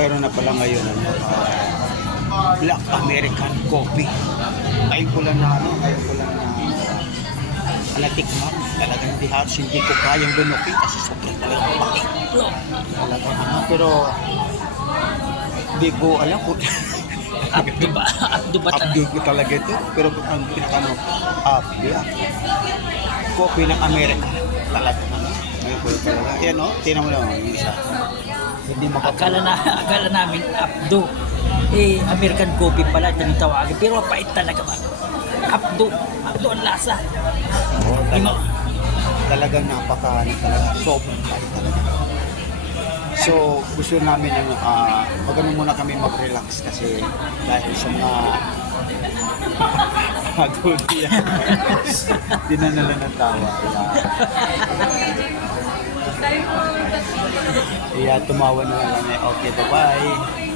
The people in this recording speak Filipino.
mayroon na pala ngayon Black American Coffee. Ngayon ko lang na natikman. Talagang hindi ko kayang lunukin kasi sobrang talagang bakit. Talagang pero hindi ko alam kung Abdo ba update ko talaga ito. Pero ang pinakano, Black Coffee ng Amerika. Talaga ngayon ko talaga. Ayan tinan mo naman yung isa. Hindi akala namin Abdo. American coffee pala tinatawagin. Pero mapait talaga ba? Abdo ang lasa. Talagang talaga. Sobrang pait talaga. So, gusto namin yung magano muna kami mag-relax kasi dahil sa mga pagod yan. Dinanala ng tawa. Tumawa na lang. Okay, bye-bye.